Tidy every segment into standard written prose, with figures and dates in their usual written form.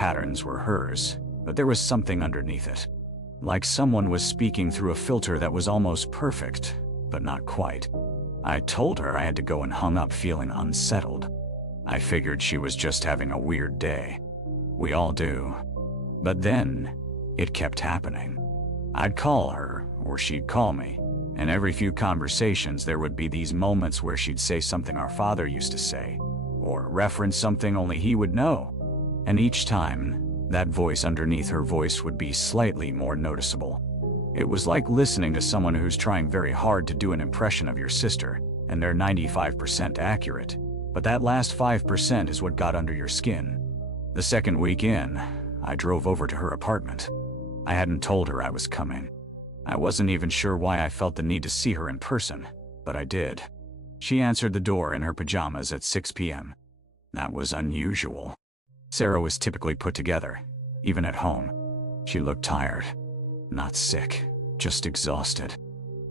Patterns were hers, but there was something underneath it. Like someone was speaking through a filter that was almost perfect, but not quite. I told her I had to go and hung up feeling unsettled. I figured she was just having a weird day. We all do. But then, it kept happening. I'd call her, or she'd call me, and every few conversations there would be these moments where she'd say something our father used to say, or reference something only he would know. And each time, that voice underneath her voice would be slightly more noticeable. It was like listening to someone who's trying very hard to do an impression of your sister, and they're 95% accurate. But that last 5% is what got under your skin. The second week in, I drove over to her apartment. I hadn't told her I was coming. I wasn't even sure why I felt the need to see her in person, but I did. She answered the door in her pajamas at 6 p.m. That was unusual. Sarah was typically put together, even at home. She looked tired. Not sick, just exhausted.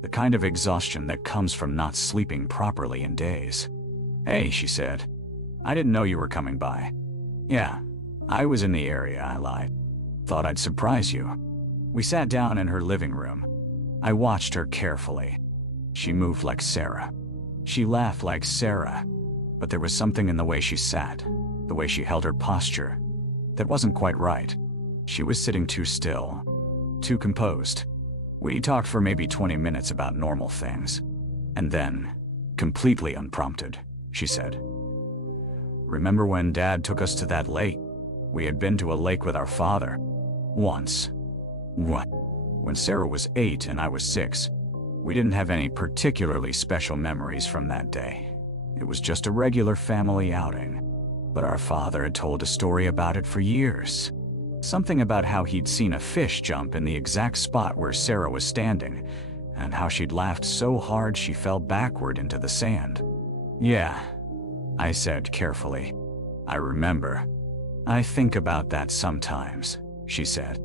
The kind of exhaustion that comes from not sleeping properly in days. "Hey," she said. "I didn't know you were coming by." "Yeah, I was in the area," I lied. "Thought I'd surprise you." We sat down in her living room. I watched her carefully. She moved like Sarah. She laughed like Sarah. But there was something in the way she sat, the way she held her posture, that wasn't quite right. She was sitting too still, too composed. We talked for maybe 20 minutes about normal things. And then, completely unprompted, she said, "Remember when Dad took us to that lake? We had been to a lake with our father. Once." "What?" "When Sarah was 8 and I was 6. We didn't have any particularly special memories from that day. It was just a regular family outing. But our father had told a story about it for years. Something about how he'd seen a fish jump in the exact spot where Sarah was standing, and how she'd laughed so hard she fell backward into the sand." "Yeah," I said carefully. "I remember. I think about that sometimes," she said.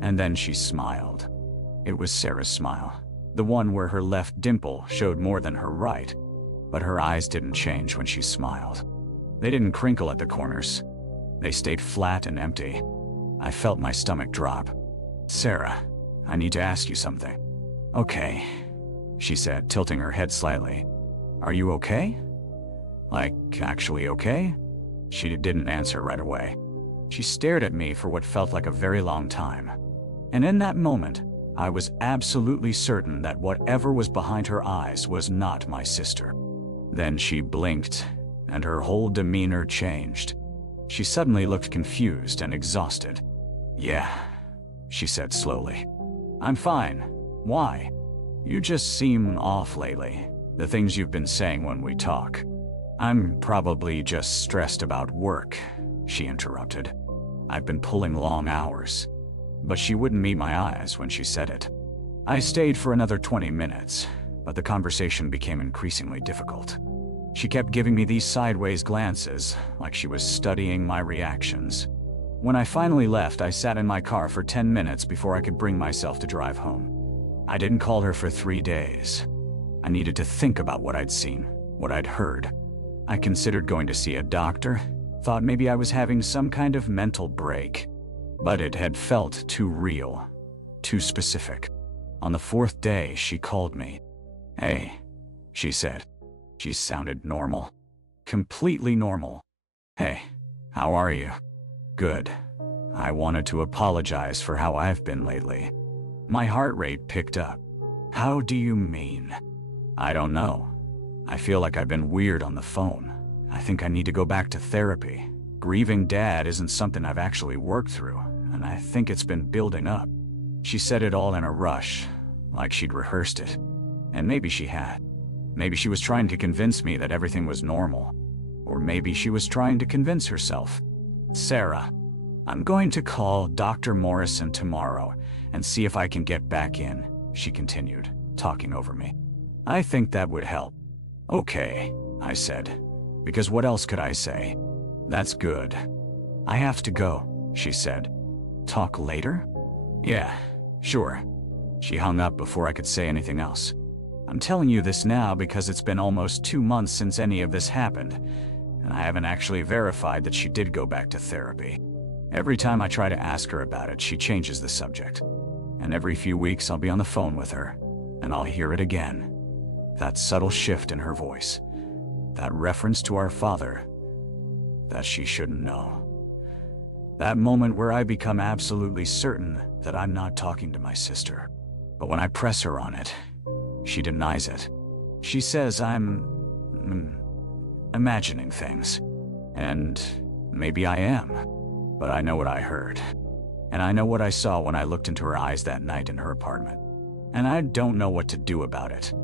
And then she smiled. It was Sarah's smile, the one where her left dimple showed more than her right. But her eyes didn't change when she smiled. They didn't crinkle at the corners. They stayed flat and empty. I felt my stomach drop. "Sarah, I need to ask you something." "Okay," she said, tilting her head slightly. "Are you okay? Like, actually okay?" She didn't answer right away. She stared at me for what felt like a very long time. And in that moment, I was absolutely certain that whatever was behind her eyes was not my sister. Then she blinked, and her whole demeanor changed. She suddenly looked confused and exhausted. "Yeah," she said slowly. "I'm fine. Why? You just seem off lately, the things you've been saying when we talk." "I'm probably just stressed about work," she interrupted. "I've been pulling long hours." But she wouldn't meet my eyes when she said it. I stayed for another 20 minutes, but the conversation became increasingly difficult. She kept giving me these sideways glances, like she was studying my reactions. When I finally left, I sat in my car for 10 minutes before I could bring myself to drive home. I didn't call her for 3 days. I needed to think about what I'd seen, what I'd heard. I considered going to see a doctor, thought maybe I was having some kind of mental break. But it had felt too real, too specific. On the 4th day, she called me. "Hey," she said. She sounded normal. Completely normal. "Hey, how are you?" "Good. I wanted to apologize for how I've been lately." My heart rate picked up. "How do you mean?" "I don't know. I feel like I've been weird on the phone. I think I need to go back to therapy. Grieving Dad isn't something I've actually worked through, and I think it's been building up." She said it all in a rush, like she'd rehearsed it. And maybe she had. Maybe she was trying to convince me that everything was normal. Or maybe she was trying to convince herself. "Sarah, I'm going to call Dr. Morrison tomorrow and see if I can get back in," she continued, talking over me. "I think that would help." "Okay," I said, because what else could I say? "That's good. I have to go," she said. "Talk later?" "Yeah, sure." She hung up before I could say anything else. I'm telling you this now because it's been almost 2 months since any of this happened, and I haven't actually verified that she did go back to therapy. Every time I try to ask her about it, she changes the subject. And every few weeks I'll be on the phone with her, and I'll hear it again. That subtle shift in her voice. That reference to our father that she shouldn't know. That moment where I become absolutely certain that I'm not talking to my sister. But when I press her on it, she denies it. She says I'm imagining things. And maybe I am. But I know what I heard. And I know what I saw when I looked into her eyes that night in her apartment. And I don't know what to do about it.